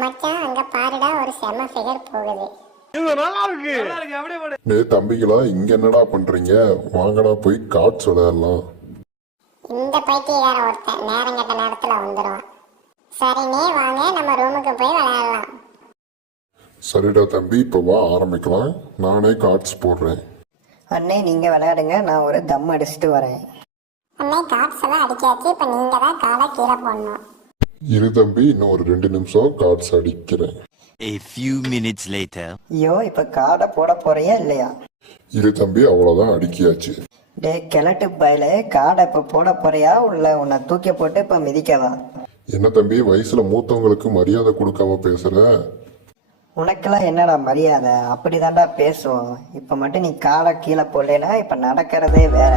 மச்சான் அங்க பாருடா ஒரு செம ஃபிகர் போகுது. தம்பிகளா இங்க என்னடா பண்றீங்க? வாங்கடா போய் கார்ட்ஸ் விளையாடலாம். இந்த பைத்தியக்காரன் ஒருத்தன் நேரம் கட்ட நேரத்துல வந்துடுவான். சரி நீ வாங்க நம்ம ரூமுக்கு போய் விளையாடலாம். சரிடா தம்பி, இப்போ வா ஆரம்பிக்கலாம். நானே கார்ட்ஸ் போடுறேன். அண்ணே நீங்க விளையாடுங்க, நான் ஒரு தம் அடிச்சுட்டு வரேன். அண்ணே கார்ட்ஸ் எல்லாம் அடிக்காச்சு, இப்ப நீங்க தான் காலை கீழே போடணும். இரு தம்பி, இன்னும் ஒரு 2 நிமிஷம் கார்ட்ஸ் அடிக்கிறேன். A few minutes later. ஐயோ இப்ப காடை போட போறியா இல்லையா? இரு தம்பி, அவ்வளவுதான் அடிக்கியாச்சு. டே கிழட்டு பயல, காடை இப்ப போட போறியா உள்ள உன்னை தூக்கி போட்டு இப்ப மிதிக்கவா? என்ன தம்பி, வயசுல மூத்தவங்களுக்கு மரியாதை கொடுக்காம பேசுற? உனக்கெல்லாம் என்னடா மரியாதை? அப்படிதான்டா பேசுவோம். இப்ப மட்டும் நீ காடை கீழே போடலைன்னா இப்ப நடக்கிறதே வேற.